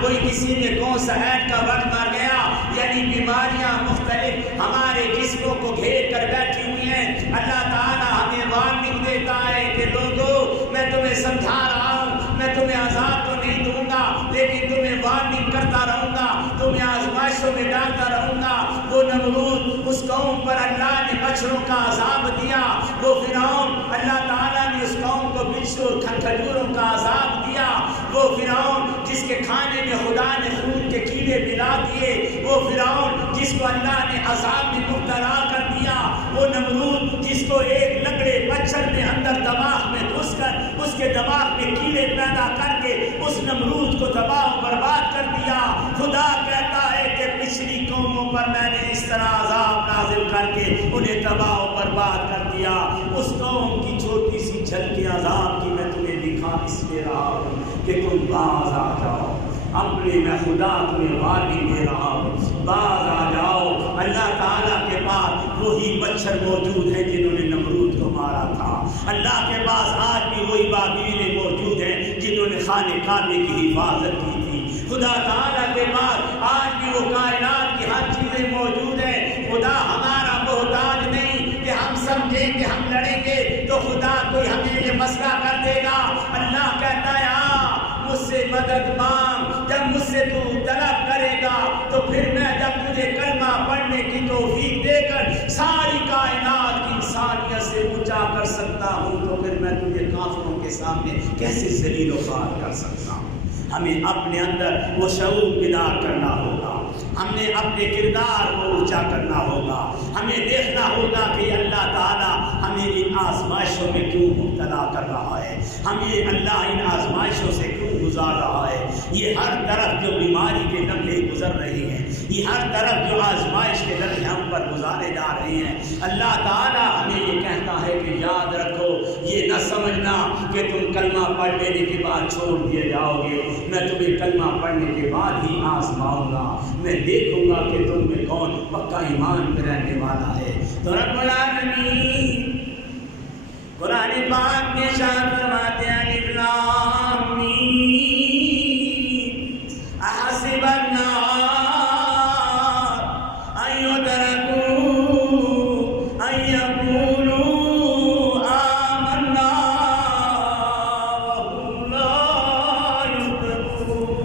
کوئی کسی میں کون سا عید کا وقت مر گیا، یعنی بیماریاں مختلف ہمارے جسموں کو گھیر کر بیٹھی ہوئی ہیں۔ اللہ تعالیٰ ہمیں وارننگ دیتا ہے کہ لوگوں میں تمہیں سمجھا رہا ہوں، میں تمہیں عذاب تو نہیں دوں گا لیکن تمہیں وارننگ کرتا رہوں گا، تمہیں آزمائشوں میں ڈالتا رہوں گا۔ وہ نمرود، اس قوم پر اللہ نے مچھروں کا عذاب دیا، وہ فرعون، اللہ تعالیٰ نے اس قوم کو بچھو اور کھجوروں کا عذاب دیا، وہ فرعون جس کے کھانے میں خدا نے خون کے کیڑے ملا دیے، وہ فرعون جس کو اللہ نے عذاب میں مبتلا کر دیا، وہ نمرود جس کو ایک لکڑے مچھر میں اندر دماغ میں گھس کر اس کے دماغ میں کیڑے پیدا کر کے اس نمرود کو تباہ و برباد کر دیا۔ خدا کہتا ہے کہ پچھلی قوموں پر میں نے اس طرح عذاب نازل کر کے انہیں تباہ و برباد کر دیا۔ اس قوم کی چھوٹی سی جھلکی عذاب کی میں تمہیں دکھا اس لیے رہا ہوں کہ تم باز آ جاؤ، اپنے میں خدا تمہیں وارننگ دے رہا ہوں، باز آ جاؤ۔ اللہ تعالیٰ کے پاس وہی مچھر موجود ہیں جنہوں نے نمرود کو مارا تھا، اللہ کے پاس آج بھی وہی بابیلیں موجود ہیں جنہوں نے خانہ کعبے کی حفاظت کی تھی، خدا تعالیٰ کے پاس آج بھی وہ کائنات کی ہر چیزیں موجود ہیں۔ خدا ہمارا محتاج نہیں کہ ہم سمجھیں کہ ہم لڑیں گے تو خدا کوئی ہمیں یہ مسئلہ کر دے گا۔ اللہ کہتا ہے مجھ سے مدد مانگ، جب مجھ سے تو طلب کرے گا تو پھر میں جب تجھے کلمہ پڑھنے کی توفیق دے کر ساری کائنات کی انسانیت سے اونچا کر سکتا ہوں تو پھر میں تجھے کافروں کے سامنے کیسے ذلیل و خوار کر سکتا ہوں۔ ہمیں اپنے اندر وہ شعور بیدار کرنا ہوگا، ہم نے اپنے کردار کو اونچا کرنا ہوگا، ہمیں دیکھنا ہوگا کہ اللہ تعالیٰ ہمیں ان آزمائشوں میں کیوں مبتلا کر رہا ہے، ہمیں اللہ ان آزمائشوں سے کیوں گزار رہا ہے۔ یہ ہر طرف جو بیماری کے لمحے گزر رہی ہیں، یہ ہر طرف جو آزمائش کے لمحے ہم پر گزارے جا رہے ہیں، اللہ تعالیٰ ہمیں یہ کہتا ہے کہ یاد رکھو، یہ نہ سمجھنا کہ تم کلمہ پڑھ لینے کے بعد چھوڑ دیے جاؤ گے، میں تمہیں کلمہ پڑھنے کے بعد ہی آزماؤں گا، میں دیکھوں گا کہ تم میں کون پکا ایمان پہ رہنے والا ہے۔ تو رب العالمین قرآن پاک میں ارشاد فرماتے ہیں الف لام میم احسب الناس ان یترکوا ان یقولوا آمنا وهم لا یفتنون۔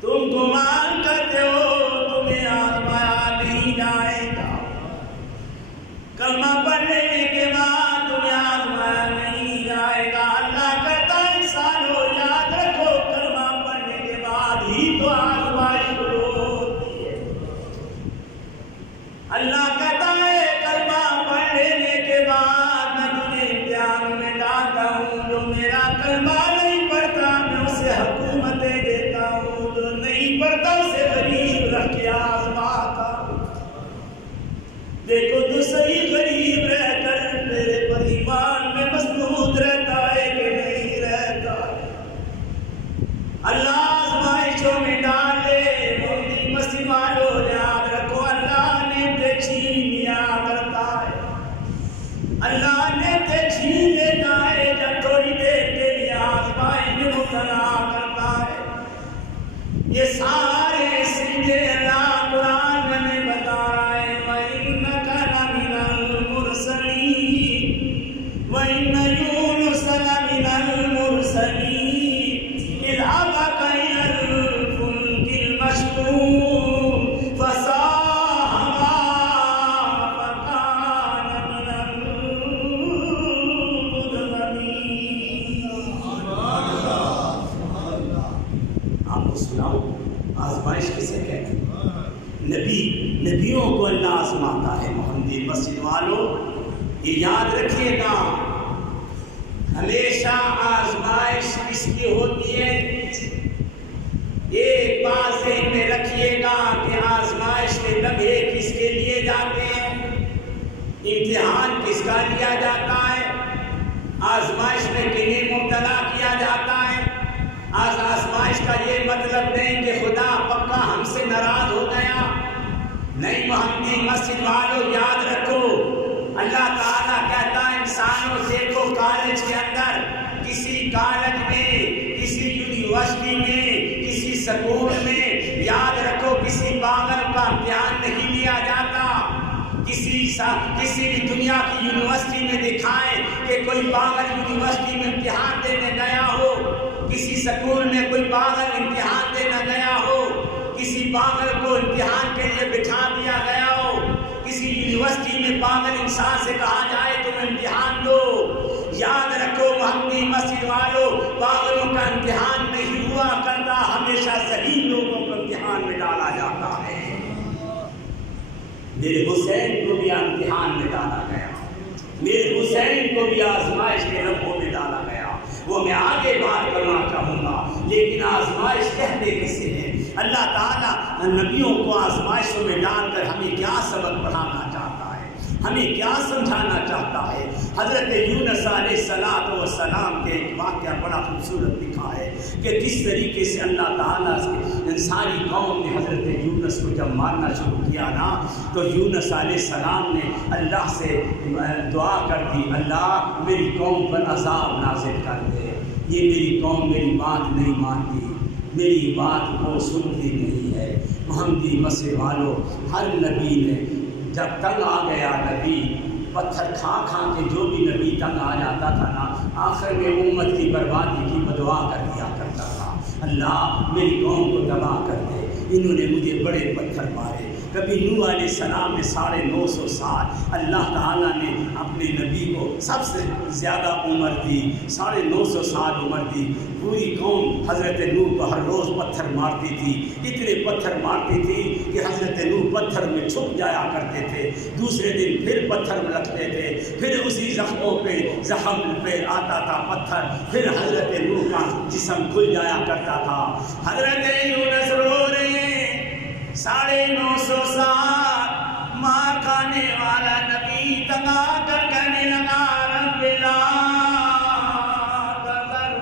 تم گمان کرتے ہو تمہیں آزمایا نہیں جائے گا، کلمہ پڑھ لینے کے بعد تمہیں آزمایا نہیں جائے گا۔ اللہ کہتا ہے انسانوں یاد رکھو، کلمہ پڑھنے کے بعد ہی تو آزمائش شروع ہوتی ہے۔ اللہ کہتا ہے کلمہ پڑھ لینے کے بعد میں تجھے امتحان میں ڈالتا ہوں، جو میرا کلمہ نہیں پڑھتا میں اسے حکومتیں دیتا ہوں، جو نہیں پڑھتا اسے غریب رکھ کے آزماتا ہوں۔ دیکھو تو صحیح غریب رہ کر میرے پر ایمان میں مضبوط رہتا ہے کہ نہیں رہتا۔ اللہ آزمائشوں میں ڈالے، مومن مسلم والو یاد رکھو، اللہ نے تے چھین لیا کرتا ہے، اللہ نے تے چھین لیتا ہے جب تھوڑی دیر کے لیے آزمائش میں مبتلا کرتا ہے۔ یہ سارے سجدے اللہ قرآن میں بتا رہا ہے وَإِنَّكَ لَمِنَ الْمُرْسَلِينَ وَإِنَّ يُونُسَ لَمِنَ الْمُرْسَلِينَ إِذْ أَبَقَ إِلَى الْفُلْكِ الْمَشْحُونِ فَسَاهَمَ فَكَانَ مِنَ سناؤ آزمائش کسے کہتے ہیں؟ نبیوں کو اللہ آزماتا ہے۔ محمدی مسجد والوں یہ یاد رکھیے گا، ہمیشہ آزمائش کس کی ہوتی ہے؟ ایک بات ذہن میں رکھیے گا کہ آزمائش کے لمحے کس کے لیے جاتے ہیں، امتحان کس کا لیا جاتا ہے، آزمائش میں کنہیں مبتلا کیا جاتا ہے۔ آزمائش کا یہ مطلب نہیں کہ خدا پکا ہم سے ناراض ہو گیا، نہیں۔ محمدی مسجد والوں یاد رکھو، اللہ تعالیٰ کہتا ہے انسان انسانوں دیکھو کالج کے اندر، کسی کالج میں، کسی یونیورسٹی میں، کسی سکول میں، یاد رکھو کسی پاگل کا امتحان نہیں لیا جاتا۔ کسی بھی دنیا کی یونیورسٹی میں دکھائیں کہ کوئی پاگل یونیورسٹی میں امتحان دینے گیا ہو، کسی سکول میں کوئی پاگل امتحان دینے گیا ہو، کسی پاگل کو امتحان کے لیے بٹھا دیا گیا ہو، کسی یونیورسٹی میں پاگل انسان سے کہا جائے تم امتحان دو، یاد رکھو محمدی مسجد والوں، پاگلوں کا امتحان نہیں ہوا کرتا، ہمیشہ صحیح لوگوں کو امتحان میں ڈالا جاتا ہے۔ میرے حسین کو بھی امتحان میں ڈالا گیا، میرے حسین کو بھی آزمائش کے لمحوں میں ڈالا گیا، وہ میں آگے بات کرنا چاہوں گا، لیکن آزمائش کہتے کسے ہیں؟ اللہ تعالیٰ نبیوں کو آزمائشوں میں ڈال کر ہمیں کیا سبق پڑھانا چاہتا ہے، ہمیں کیا سمجھانا چاہتا ہے؟ حضرت یونس علیہ السلام کے ایک واقعہ بڑا خوبصورت لکھا ہے کہ کس طریقے سے اللہ تعالیٰ انسانی قوم نے حضرت یونس کو جب مارنا شروع کیا نا، تو یونس علیہ السلام نے اللہ سے دعا کر دی، اللہ میری قوم پر عذاب نازل کر دے، یہ میری قوم میری بات نہیں مانتی، میری بات کو سنتی نہیں ہے۔ محمدی مسجد والوں، ہر نبی نے جب تنگ آ گیا، نبی پتھر کھا کے جو بھی نبی تنگ آ جاتا تھا نا، آخر میں امت کی بربادی کی بدعا کر دیا کرتا تھا، اللہ میری قوم کو تباہ کر دے، انہوں نے مجھے بڑے پتھر مارے۔ کبھی نوح علیہ السلام نے 950 سال اللہ تعالیٰ نے اپنے نبی کو سب سے زیادہ عمر دی، 950 سال عمر دی، پوری قوم حضرت نوح کو ہر روز پتھر مارتی تھی، اتنے پتھر مارتی تھی کہ حضرت نوح پتھر میں چھپ جایا کرتے تھے، دوسرے دن پھر پتھر میں رکھتے تھے، پھر اسی زخم پہ آتا تھا پتھر، پھر حضرت نوح کا جسم کھل جایا کرتا تھا۔ حضرت یونس رو رہے ہیں، 950 سال ماں کھانے والا نبی تنگا کر کہنے لگا، رب لا تذر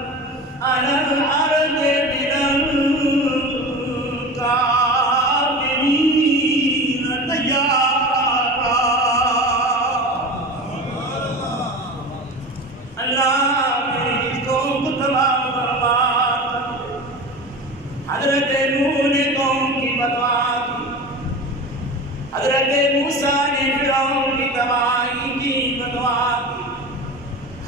علی الارض من الکافرین دیارا، اللہ میری قوم کو تباہ برباد کر۔ حضرت نوح نے قوم کی بدعا کی، حضرت موسیٰ نے فرعون کی تباہی کی بدعا کی،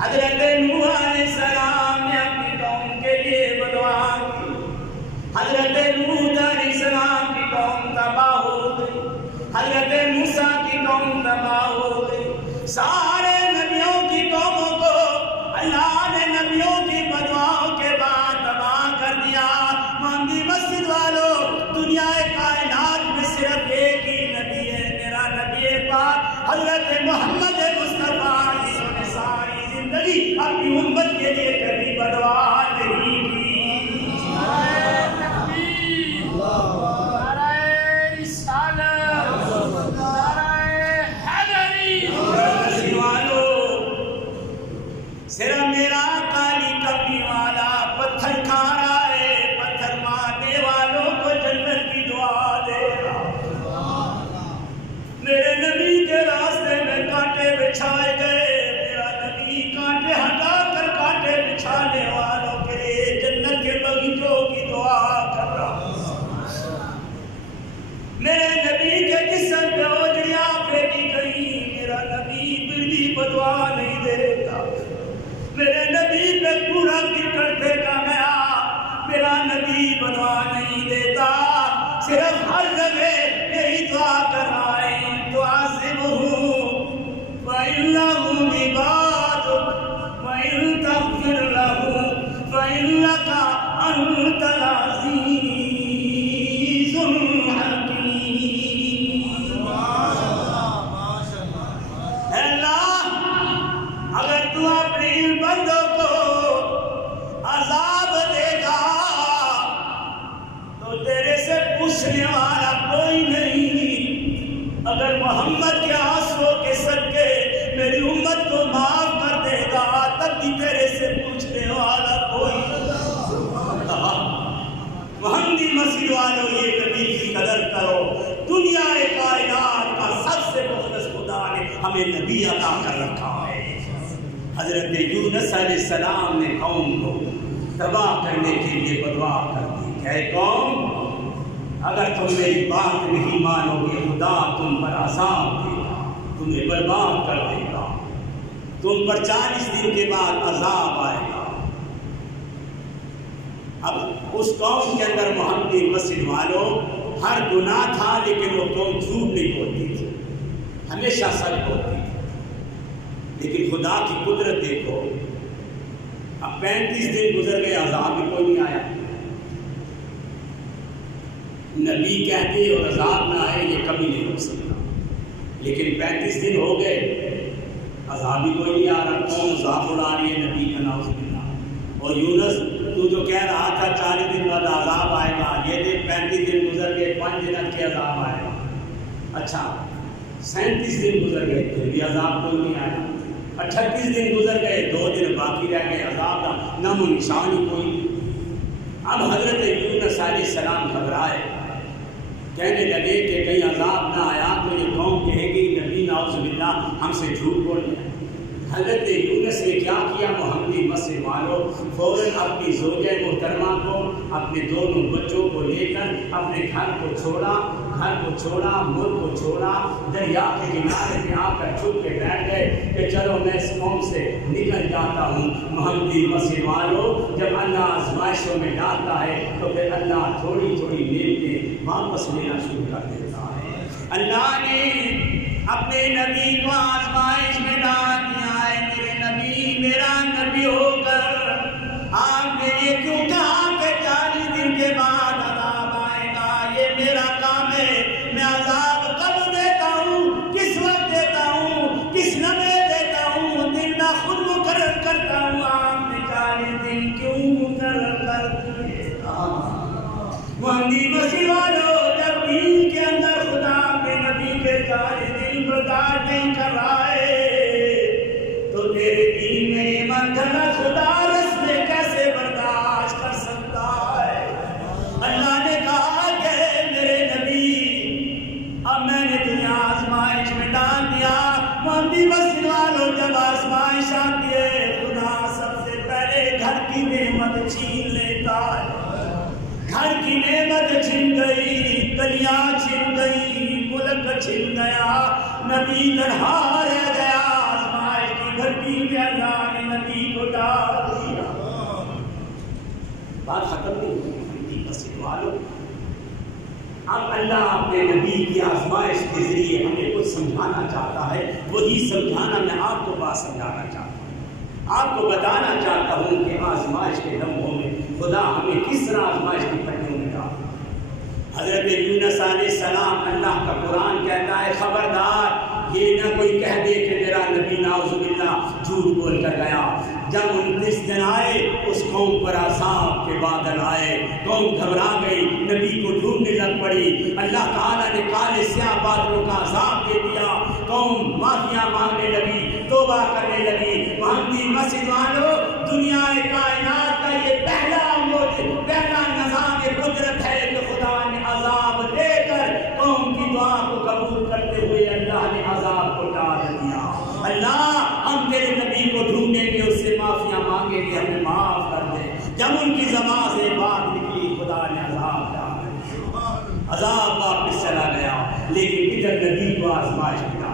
حضرت نوح علیہ السلام نے اپنی قوم کے لیے بدعا کی، حضرت لوط علیہ السلام کی قوم تباہ ہو گئی، حضرت موسیٰ کی قوم تباہ ہو گئی، سارے نبیوں کی قوموں کو اللہ نے نبیوں کی بدعاؤں کے بعد تباہ کر دیا۔ محمدی مسجد والوں، دنیا کائنات میں صرف ایک ہی نبی ہے، میرا نبی پاک حضرت محمد مصطفیٰ، جنہوں نے ساری زندگی اپنی امت کے لیے کبھی بدعا نہیں کی۔ صرف میرا کالی کمی والا پتھر کھا رہا ہے، پتھر مارنے والوں کو جنت کی دعا دے رہا۔ میرے نبی کے راستے میں کانٹے بچھائے گئے، میرا نبی کانٹے ہٹا کر کانٹے بچھانے والوں کے لیے جنت کے باغیچوں کی دعا کر رہا۔ میرے نبی کے جسم پہ اوجڑیاں پھینکی گئی، میرا نبی بجلی بدعا نہیں دیتا۔ میرے نبی پہ پورا کرکٹ پھینکا گیا، میرا نبی بدعا نہیں دیتا، صرف ہر جگہ یہی دعا کر رہا ہے، تُعَذِّبْهُمْ فَإِنَّهُمْ عِبَادُكَ وَإِن تَغْفِرْ لَهُمْ فَإِنَّكَ أَنْتَ الْعَزِيزُ الْحَكِيمُ۔ اے اللہ، اگر تو اپنے ان بندوں کو عذاب دے گا تو تیرے سے پوچھنے والا کوئی نہیں، اگر محمد کے آنسوؤں کے صدقے میری امت کو معاف کر دے گا تب بھی تیرے سے پوچھنے والا کوئی نہیں۔ محمدی مسجد والوں، یہ نبی کی قدر کرو، دنیا کائنات کا سب سے مخلص خدا نے ہمیں نبی عطا کر رکھا ہے۔ حضرت یونس علیہ السلام نے قوم کو تباہ کرنے کے لیے بدعا کر دی کہ اے قوم، اگر تم میری بات نہیں مانو گے خدا تم پر عذاب دے گا، تمہیں برباد کر دے گا، تم پر 40 دن کے بعد عذاب آئے گا۔ اب اس قوم کے اندر محمدی مسجد والوں ہر گناہ تھا، لیکن وہ قوم جھوٹ نہیں بولتی تھی، ہمیشہ سچ بولتی تھی۔ لیکن خدا کی قدرت دیکھو، اب 35 دن گزر گئے، عذاب بھی کوئی نہیں آیا۔ نبی کہتے اور عذاب نہ آئے یہ کبھی نہیں ہو سکتا، لیکن 35 دن ہو گئے، عذاب بھی کوئی نہیں آ رہا، قوم مذاق اڑا رہی ہے نبی کا، نعوذ باللہ۔ اور یونس تو جو کہہ رہا تھا 40 دن بعد عذاب آئے گا، یہ دیکھ 35 دن گزر گئے، 5 دن کے عذاب آئے گا۔ اچھا 37 دن گزر گئے، پھر بھی عذاب کوئی نہیں آیا۔ 38 دن گزر گئے، 2 دن باقی رہ گئے، عذاب کا نام و نشان ہی کوئی نہیں۔ اب حضرت یونس علیہ السلام گھبرائے، کہنے لگے کہ کہیں عذاب نہ آیا تو یہ قوم کہے گی نبی نعوذ باللہ ہم سے جھوٹ بول رہے ہیں۔ حضرت یونس نے کیا کیا؟ محمدی مسجد والوں فوراً اپنی زوجہ محترمہ کو، اپنے دونوں بچوں کو لے کر اپنے گھر کو چھوڑا، ملک کو چھوڑا، دریا کے کنارے پہ آ کر چھپ کے بیٹھ گئے کہ چلو میں اس قوم سے نکل جاتا ہوں۔ محمدی مسجد والوں جب اللہ آزمائشوں میں ڈالتا ہے تو پھر اللہ تھوڑی تھوڑی نعمتیں واپس لینا شروع کر دیتا ہے۔ اللہ نے اپنے نبی کو آزمائش میں ڈال دیا ہے۔ میرے نبی، میرا نبی ہو کر آپ نے یہ کیوں کہا کہ 40 دن کے بعد عذاب آئے گا؟ یہ میرا کام ہے، میں عذاب کب دیتا ہوں، کس وقت دیتا ہوں، کس لمحے دیتا ہوں، دن میں خود مقرر کرتا ہوں۔ آپ نے 40 دن کیوں مقرر کر دیے؟ محمدی مسجد والوں جب دین کے اندر خدا کے نبی کے 40 دن برداشت نہیں کر رہا ہے تو تیرے دین میں ایمان کرنا خدا رسمیں کیسے برداشت کر سکتا ہے؟ اللہ نے کہا کہ میرے نبی اب میں نے تجھے آزمائش میں ڈال دیا۔ محمدی مسجد والوں جب آزمائش آتی ہے خدا سب سے پہلے گھر کی نعمت چھین لیتا ہے۔ گھر کی نعمت چھن گئی، دنیا چھن گئی، ملک چھن گیا، نبی تنہا رہ گیا۔ آزمائش کی گھٹی میں اللہ نے نبی کو ڈال دیا۔ بات ختم نہیں ہوئی مسجد والوں۔ اب اللہ اپنے نبی کی آزمائش کے ذریعے ہمیں کچھ سمجھانا چاہتا ہے، وہی سمجھانا میں آپ کو بات سمجھانا چاہتا ہوں، آپ کو بتانا چاہتا ہوں کہ آزمائش کے لمحوں میں خدا ہمیں کس طرح آزمائش کی پٹیوں میں ڈالا۔ حضرت یونس علیہ السلام، اللہ کا قرآن کہتا ہے خبردار یہ نہ کوئی کہہ دے کہ میرا نبی نعوذ باللہ جھوٹ بول کر گیا۔ جب 29 دن آئے اس قوم پر عذاب کے بادل آئے، قوم گھبرا گئی، نبی کو ڈھونڈنے لگ پڑی۔ اللہ تعالیٰ نے کالے سیاہ بادلوں کا عذاب دے دیا، قوم معافیاں مانگنے لگی، توبہ کرنے لگی۔ محمدی مسجد والوں دنیا کائنات کا یہ پہلا نظام قدرت ہے کہ خدا نے عذاب دے کر قوم کی دعا کو قبول کرتے ہوئے اللہ نے عذاب کو ٹال دیا۔ اللہ ہم تیرے نبی کو ڈھونڈیں گے، اس سے معافیاں مانگیں گے، ہمیں معاف کر دے۔ جب ان کی زبان سے بات نکلی خدا نے عذاب ڈال دیا، عذاب واپس چلا گیا، لیکن ادھر نبی کو آزمائش ملا۔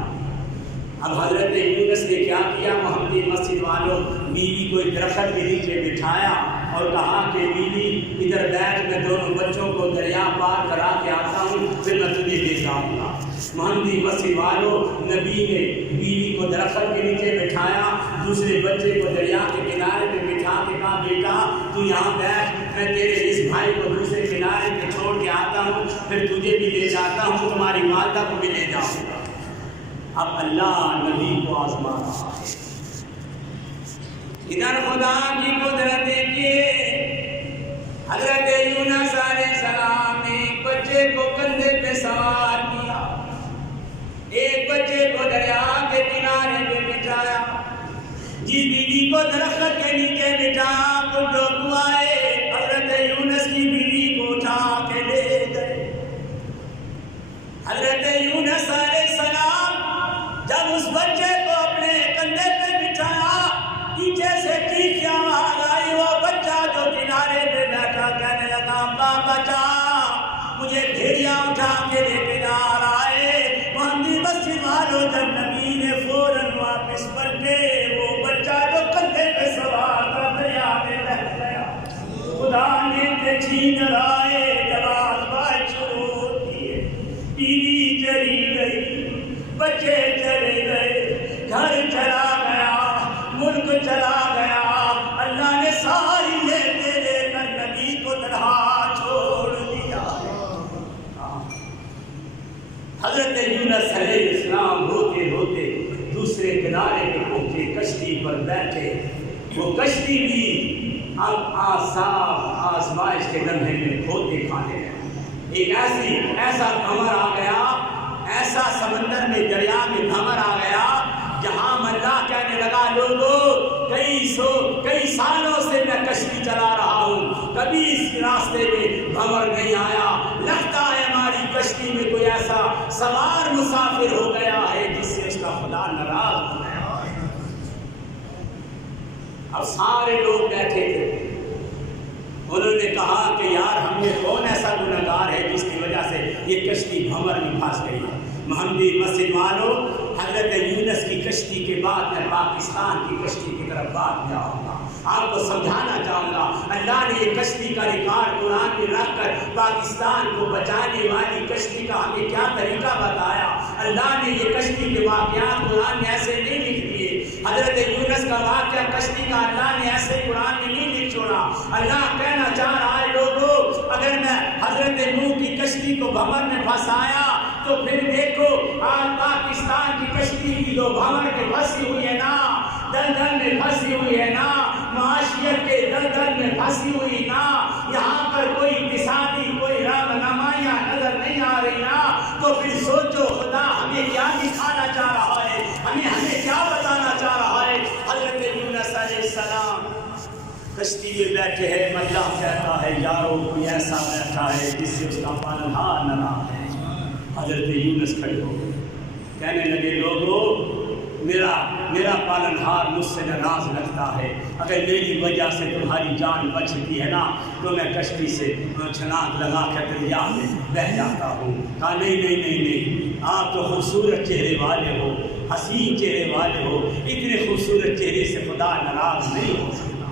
اب حضرت یونس نے کیا کیا؟ محمدی مسجد والوں بیوی کو ایک درخت کے نیچے بٹھایا اور کہا کہ بیوی ادھر بیٹھ، میں دونوں بچوں کو دریا پار کرا کے آتا ہوں، پھر میں تجھے لے جاؤں گا۔ محمدی مسجد والوں نبی نے بیوی کو درخت کے نیچے بٹھایا، دوسرے بچے کو دریا کے کنارے پہ بٹھا کے کہا بیٹا تو یہاں بیٹھ، میں تیرے اس بھائی کو دوسرے کنارے پہ چھوڑ کے آتا ہوں، پھر تجھے بھی لے جاتا ہوں، تمہاری والدہ کو بھی لے جاؤں گا۔ اب اللہ نبی کو آزما رہا ہے۔ ادھر خدا کی قدرت دیکھیے، حضرت یونس علیہ السلام نے ایک بچے کو کندھے پہ سوار کیا، ایک بچے کو دریا کے کنارے پہ بٹھایا۔ جس بیوی کو درخت کے نیچے بٹھا تو ڈاکو آئے، حضرت یونس کی بیوی کو اٹھا کے لے گئے۔ حضرت یونس علیہ السلام جب اس بچے کو اپنے کندھے پہ بٹھایا سمندر آئے جب آزمائش شروع ہوتی ہے، بیوی چلی گئی، بچے چلے گئے، گھر چلا گیا، ملک چلا گیا، اللہ نے ساری لیتے لے کر نبی کو تنہا چھوڑ دیا۔ حضرت یونس علیہ السلام ہوتے ہوتے دوسرے کنارے پہ پہنچے، کشتی پر بیٹھے، وہ کشتی بھی اب آزمائش کے لمحے میں کھوتے کھانے لگے۔ ایک ایسا بھنور آ گیا، ایسا سمندر میں دریا میں بھنور آ گیا جہاں اللہ کہنے لگا لوگوں کئی سالوں سے میں کشتی چلا رہا ہوں، کبھی اس راستے میں بھنور نہیں آیا، لگتا ہے ہماری کشتی میں کوئی ایسا سوار مسافر ہو گیا ہے جس سے اس کا خدا ناراض ہو گیا ہے۔ اب سارے لوگ بیٹھے تھے، انہوں نے کہا کہ یار ہم نے کون ایسا گنہگار ہے جس کی وجہ سے یہ کشتی بھنور میں پھنس گئی ہے۔ محمدی مسجد والوں، حضرت یونس کی کشتی کے بعد میں پاکستان کی کشتی کی طرف بات میں آؤں گا، آپ کو سمجھانا چاہوں گا۔ اللہ نے یہ کشتی کا ریکارڈ قرآن میں رکھ کر پاکستان کو بچانے والی کشتی کا ہمیں کیا طریقہ بتایا۔ اللہ نے یہ کشتی کے واقعات قرآن میں ایسے نہیں لکھ دیے، حضرت یونس کا واقعہ کشتی کا اللہ نے ایسے قرآن میں نہیں لکھ چھوڑا۔ اللہ کہنا چاہ رہا ہے لوگوں، اگر میں حضرت نوح کی کشتی کو بھنور میں پھنسایا تو پھر دیکھو آج پاکستان کی کشتی کی جو بھنور میں پھنسی ہوئی ہے نا، دلدل میں پھنسی ہوئی ہے نا، معاشیت کے دلدل میں پھنسی ہوئی نا، یہاں پر کوئی اقتصادی کوئی رہنمائیاں نظر نہیں آ رہی نا، تو پھر سوچو خدا ہمیں کیا دکھانا چاہ رہا ہے، ہمیں کیا بتانا چاہ رہا ہے۔ حضرت یونس علیہ السلام کشتی میں بیٹھے ہیں، اللہ کہتا ہے یارو کوئی ایسا بیٹھا ہے جس سے اس کا پالنہار ناراض ہے۔ حضرت یونس کھڑے ہو گئے، کہنے لگے لوگوں میرا پالنہار مجھ سے ناراض لگتا ہے، اگر میری وجہ سے تمہاری جان بچتی ہے نا تو میں کشتی سے چھلانگ لگا کر دریا میں بہہ جاتا ہوں۔ کہا نہیں، آپ تو خوبصورت چہرے والے ہو، حسین چہرے والے ہو، اتنے خوبصورت چہرے سے خدا ناراض نہیں ہو سکتا۔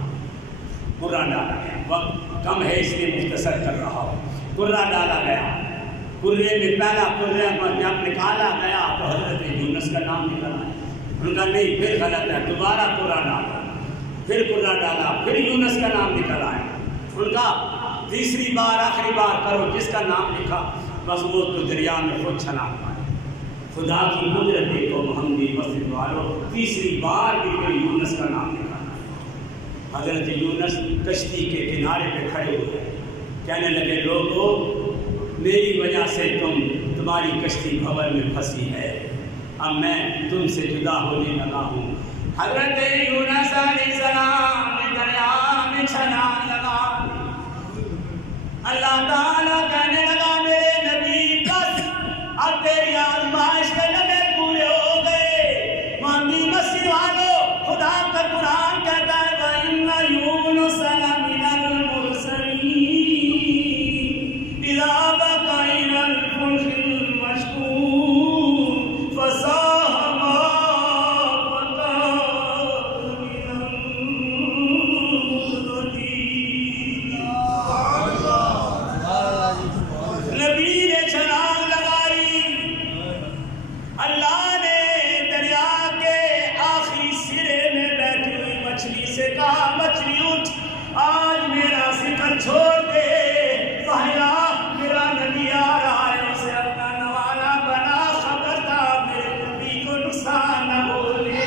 قرہ ڈالا گیا، وقت کم ہے اس لیے مختصر کر رہا ہوں۔ قرہ ڈالا گیا، قرے میں پہلا قرہ جب نکالا گیا تو حضرت یونس کا نام نکلا ہے۔ ان کا نہیں، پھر غلط ہے، دوبارہ قرہ ڈالا، پھر قرہ ڈالا، پھر یونس کا نام نکلا ہے۔ ان کا تیسری بار آخری بار کرو جس کا نام لکھا بس وہ تو دریا میں خود چھلانگ مارے۔ خدا کی قدرت دیکھو محمدی مسجد والوں، تیسری بار بھی پھر یونس کا نام نکلا۔ حضرت یونس کشتی کے کنارے پہ کھڑے ہوئے، کہنے لگے لوگوں میری وجہ سے تمہاری کشتی بھنور میں پھنسی ہے، اب میں تم سے جدا ہونے لگا ہوں۔ حضرت یونس علیہ السلام نے دریا میں چھلانگ لگا، اللہ تعالیٰ کہنے لگا میرے نبی بس اب تیری آزمائش کے لمحے پورے ہو گئے۔ محمدی مسجد والوں، خدا کا قرآن کہتا ہے وَإِنَّ يُونُسَ لَمِنَ الْمُرْسَلِينَ إِذَا بَقَ إِلَى الْفُلْكِ الْمَشْحُونِ فَسَاهَمَ فَكَانَ مِنَ الْمُدْحَضِينَ۔ نبی نے چھلانگ لگائی، اللہ نے دریا کے آخری سرے میں بیٹھی ہوئی مچھلی سے کہا مچھلی اٹھ، آج میرا ذکر چھوڑ دے، پہلا میرا نبی آ رہا ہے، اسے اپنا نوالا بنا، خبر تھا میرے نبی کو نقصان نہ بولے،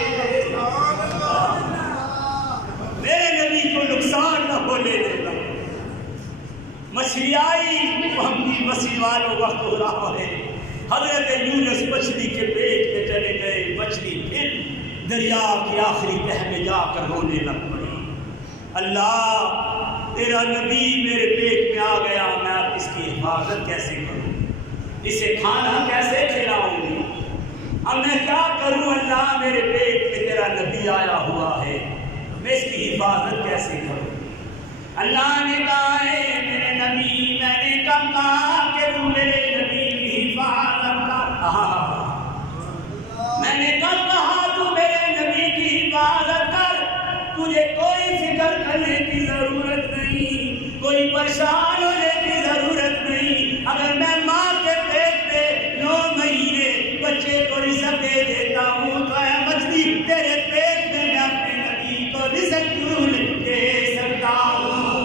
میرے نبی کو نقصان نہ بولے دیتا۔ مچھلی آئی، محمدی مسجد والوں وقت ہو رہا ہے، حضرت یونس مچھلی کے پیٹ میں چلے گئے، مچھلی پھر دریا کی آخری تہ میں جا کر رونے لگ پڑی۔ اللہ تیرا نبی میرے پیٹ میں آ گیا، میں اب اس کی حفاظت کیسے کروں، اسے کھانا کیسے کھلاؤں گی، اب میں کیا کروں اللہ، میرے پیٹ میں تیرا نبی آیا ہوا ہے، میں اس کی حفاظت کیسے کروں۔ اللہ نے کہا ہے میرے نبی، میں نے کب کہا کہ تم میرے نبی کی حفاظت کر، میں نے کب کہا تو میرے نبی کی حفاظت کر، تجھے کوئی فکر کرنے کی ضرورت نہیں، کوئی پریشان ہونے کی ضرورت نہیں. اگر میں ماں کے پیٹ پہ 9 مہینے بچے کو رزق دے دیتا ہوں تو اے مچھلی تیرے پیٹ میں میں اپنے نبی کو رزق کیوں نہیں دے سکتا ہوں؟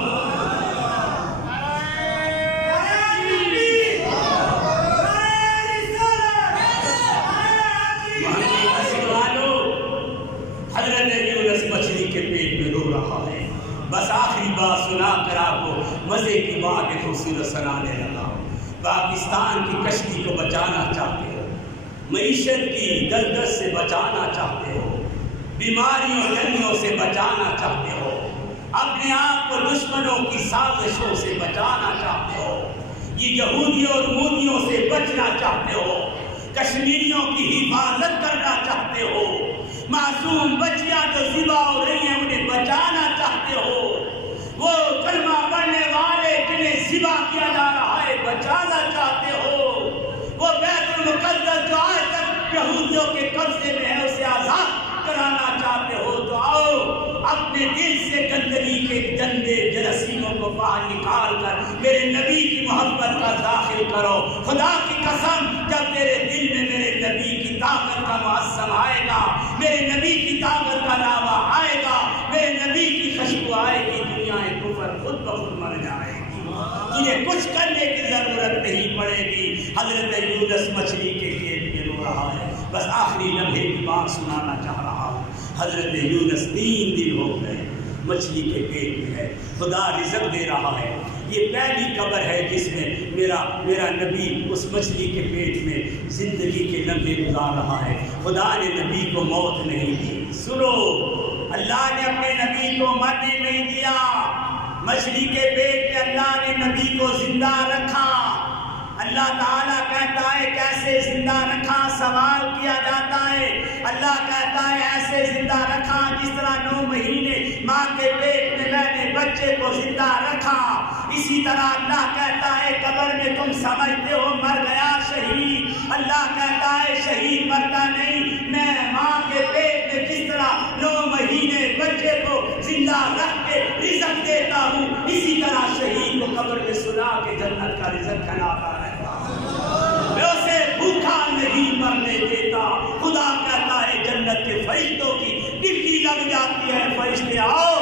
حضرت یونس مچھلی کے پیٹ میں رو رہا ہے. بس آخری بات سنا کر آپ کو مزے کی بات ایک خوبصورت سنانے لگا. پاکستان کی کشتی کو بچانا چاہتے ہو، معیشت کی دلدل سے بچانا چاہتے ہو، بیماریوں جنگوں سے بچانا چاہتے ہو، اپنے آپ کو دشمنوں کی سازشوں سے بچانا چاہتے ہو، یہ یہودیوں اور مودیوں سے بچنا چاہتے ہو، کشمیریوں کی حفاظت کرنا چاہتے ہو، معصوم بچیاں جو ذبح ہو رہی ہیں انہیں بچانا چاہتے ہو، وہ کلمہ پڑھنے والے جنہیں ذبح کیا جا رہا ہے بچانا چاہتے ہو، وہ بیت المقدس جو آج تک یہودیوں کے قبضے میں ہے اسے آزاد کرانا چاہتے ہو، تو آؤ اپنے دل سے گندگی کے گندے جراثیموں کو باہر نکال کر میرے نبی کی محبت کا داخل کرو. خدا کی قسم جب میرے دل میں میرے نبی کی طاقت کا معصم آئے گا، میرے نبی کی طاقت کا لاوا آئے گا، میرے نبی کی خوشبو آئے گی، دنیا کفر خود بخود مر جائے گی، تجھے کچھ کرنے کی ضرورت نہیں پڑے گی. حضرت یونس مچھلی کے پیٹ میں رو رہا ہے. بس آخری لمحے کی بات سنانا چاہ رہا ہوں. حضرت یونس 3 دن ہو گئے مچھلی کے پیٹ میں ہے، خدا رزق دے رہا ہے. یہ پہلی قبر ہے جس میں میرا نبی اس مچھلی کے پیٹ میں زندگی کے لمحے گزار رہا ہے. خدا نے نبی کو موت نہیں دی. سنو، اللہ نے اپنے نبی کو مرنے نہیں دیا. مچھلی کے پیٹ میں اللہ نے نبی کو زندہ رکھا. اللہ تعالیٰ کہتا ہے کیسے زندہ رکھا؟ سوال کیا جاتا ہے. اللہ کہتا ہے ایسے زندہ رکھا جس طرح 9 مہینے ماں کے پیٹ میں میں نے بچے کو زندہ رکھا. اسی طرح اللہ کہتا ہے قبر میں تم سمجھتے ہو مر گیا شہید، اللہ کہتا ہے شہید مرتا نہیں. میں ماں کے پیٹ میں جس طرح 9 مہینے بچے کو زندہ رکھ کے رزق دیتا ہوں، اسی طرح شہید کو قبر میں سلا کے جنت کا رزق کھلاتا ہے. میں اسے بھوکا نہیں مرنے دیتا. خدا کہتا ہے جنت کے فرشتوں کی ڈپٹی لگ جاتی ہے، فرشتے آؤ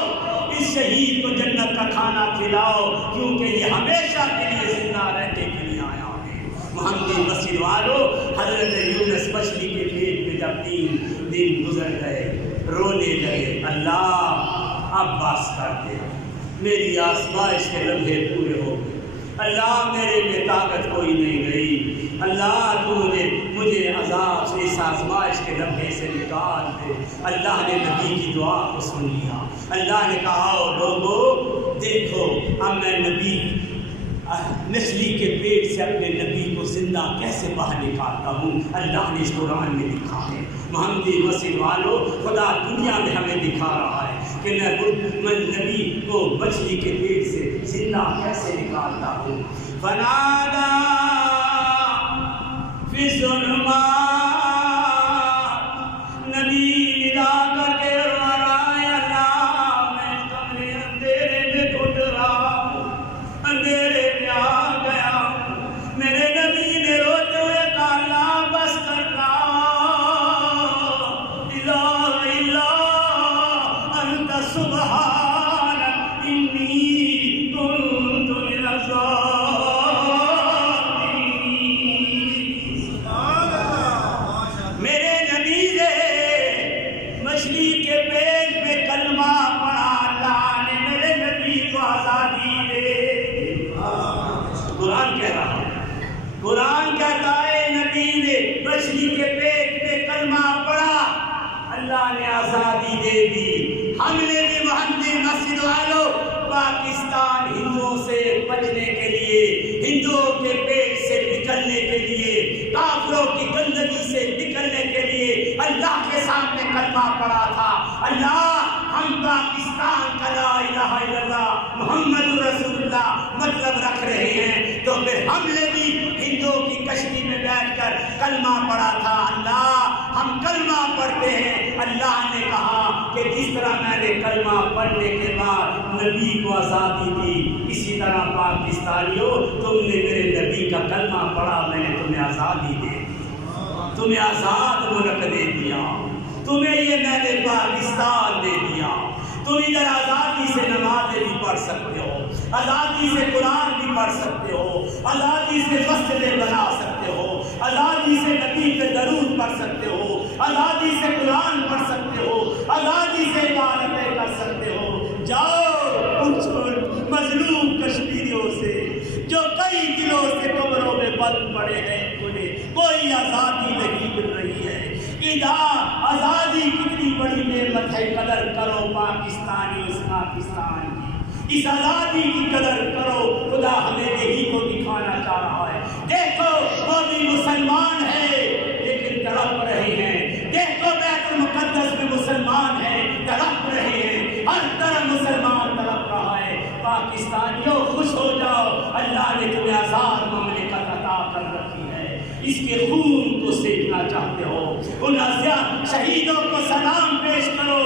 اس شہید کو جنت کا کھانا کھلاؤ کیونکہ یہ ہمیشہ کے لیے زندہ رہنے کے لیے آیا ہے. محمدی مسجد والوں، حضرت یونس مچھلی کے پیٹ میں جب 3 دن گزر گئے رونے لگے. اللہ اب بس کر دے، میری آزمائش کے لمحے پورے ہو گئے. اللہ میرے میں طاقت کوئی نہیں رہی. اللہ تو نے مجھے عذاب سے اس آزمائش کے لمحے سے نکال دے. اللہ نے نبی کی دعا کو سن لیا. اللہ نے کہا لوگو دیکھو اب میں نبی مچھلی کے پیٹ سے اپنے نبی کو زندہ کیسے باہر نکالتا ہوں. اللہ نے اس قرآن میں لکھا ہے. محمدی مسجد والوں، خدا دنیا میں ہمیں دکھا رہا ہے کہ میں نبی کو مچھلی کے پیٹ سے زندہ کیسے نکالتا ہوں. فنادا فی الظلمات، نبی ندا کر کے رو رہا ہے اللہ میں کمرے اندھیرے میں گھٹ رہا ہوں، اندھیرے میں آ گیا. میرے نبی نے روتے ہوئے کہا اللہ بس کر رہا سبحانک انی کنت من الظالمین. میرے نبی نے مچھلی کے پیٹ میں کلمہ پڑھا. اللہ نے میرے نبی کو آزادی دے. قرآن کہہ رہا ہے، قرآن کہتا ہے نبی نے مچھلی کے پیٹ میں کلمہ پڑھا، اللہ نے آزادی دے دی. ہم نے بھی محمدی مسجد والوں پاکستان ہندوؤں سے بچنے کے لیے، ہندوؤں کے پیٹ سے نکلنے کے لیے، کافروں کی گندگی سے نکلنے کے لیے اللہ کے سامنے کلمہ پڑھا تھا. اللہ ہم پاکستان کا لا الہ الا اللہ محمد رسول اللہ مطلب رکھ رہے ہیں، تو پھر ہم نے بھی ہندوؤں کی کشتی میں بیٹھ کر کلمہ پڑھا تھا. اللہ ہم کلمہ پڑھتے ہیں. اللہ نے کہا کہ جس طرح میں نے کلمہ پڑھنے کے بعد نبی کو آزادی دی، اسی طرح پاکستانیوں تم نے میرے نبی کا کلمہ پڑھا، میں نے تمہیں آزادی دے دی، تمہیں آزاد ملک دے دیا، تمہیں یہ میں نے پاکستان دے دیا، تم ادھر آزادی سے نمازیں بھی پڑھ سکتے ہو، آزادی سے قرآن بھی پڑھ سکتے ہو، آزادی سے مسجدیں بنا سکتے ہو، آزادی سے نبی پہ درود پڑھ سکتے ہو، آزادی سے قرآن پڑھ سکتے ہو، آزادی سے عبادتیں کر سکتے ہو۔ جاؤ ان مظلوم کشمیریوں سے جو کئی دنوں سے قبروں میں بند پڑے ہیں، انہیں کوئی آزادی نہیں مل رہی ہے۔ آزادی کتنی بڑی نعمت ہے، قدر کرو پاکستانی، اس پاکستان کی، اس آزادی کی قدر کرو۔ خدا ہمیں یہی کو دکھانا چاہ رہا ہے۔ دیکھو وہ بھی مسلمان ہے لیکن تڑپ رہے ہیں، دیکھو بیت المقدس میں مسلمان ہیں، تڑپ رہے ہیں، ہر طرح مسلمان تڑپ رہا ہے۔ پاکستانیوں خوش ہو جاؤ، اللہ نے تمہیں آزاد مملکت عطا کر رکھی ہے۔ اس کے خون کو سینکنا چاہتے ہو، ان شہیدوں کو سلام پیش کرو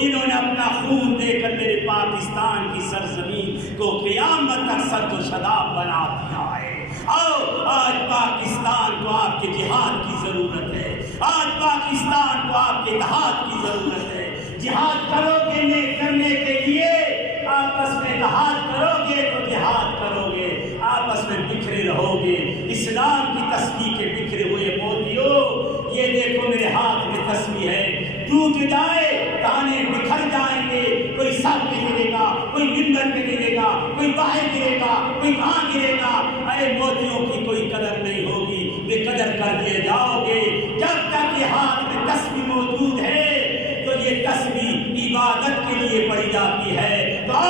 جنہوں نے اپنا خون دے کر میرے پاکستان کی سرزمین کو قیامت تک سد و شداب بنا دیا ہے۔ آؤ آج پاکستان کو آپ کے جہاد کی ضرورت ہے، آج پاکستان کو آپ کے اتحاد کی ضرورت ہے۔ جہاد کرو گے کرنے کے لیے آپس میں اتحاد کرو گے تو جہاد کرو گے، آپس میں بکھرے رہو گے۔ اسلام کی تسبیح کے بکھرے ہوئے مودیوں، یہ دیکھو میرے ہاتھ میں تسبیح ہے، ٹوٹ جائے دانے بکھر جائیں گے، کوئی سب پہ گرے گا، کوئی ممبر پہ گرے گا، کوئی باہر گرے گا، کوئی کہاں گرے گا۔ ارے موتیوں کی کوئی قدر نہیں ہوگی، بے قدر کر دیے جاؤ گے۔ جب تک یہ ہاتھ میں تسبیح موجود ہے تو یہ تسبیح عبادت کے لیے پڑھی جاتی ہے۔ تو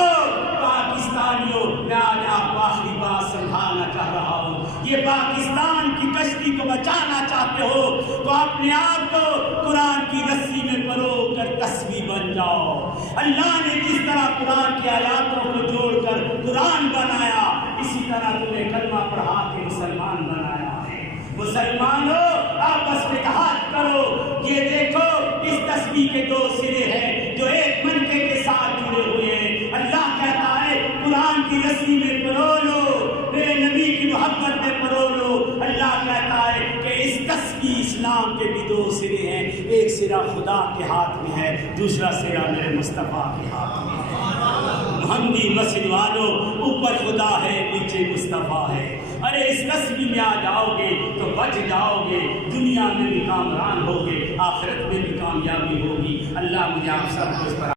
پاکستانیوں، میں آج آپ کو آخری بات سمجھانا چاہ رہا ہوں، یہ پاکستان کی کشتی کو بچانا چاہتے ہو تو اپنے آپ کو قرآن کی رسی میں پرو کر تسبیح بن جاؤ۔ اللہ نے جس طرح قرآن کی آیاتوں کو جوڑ کر قرآن بنایا، اسی طرح تمہیں کلمہ پڑھا کے مسلمان بنایا ہے۔ مسلمانوں آپس میں اتحاد کرو۔ یہ دیکھو اس تسبیح کے دو سرے ہیں جو ایک منکے کے ساتھ جڑے ہوئے ہیں۔ اللہ کہتا ہے قرآن کی رسی میں پرو لو، میرے نبی کی محبت میں پرو لو۔ اللہ کہتا ہے کہ اس تسبیح اسلام کے بھی دو سرے ہیں، ایک سرا خدا کے ہاتھ میں ہے، دوسرا سرا میرے مصطفیٰ کے ہاتھ میں ہے۔ محمدی مسجد والوں، اوپر خدا ہے نیچے مصطفیٰ ہے۔ ارے اس تسبیح میں آ جاؤ گے تو بچ جاؤ گے، دنیا میں بھی کامران ہوگے، آخرت میں بھی کامیابی ہوگی۔ اللہ مجھے آپ سب کو اس پر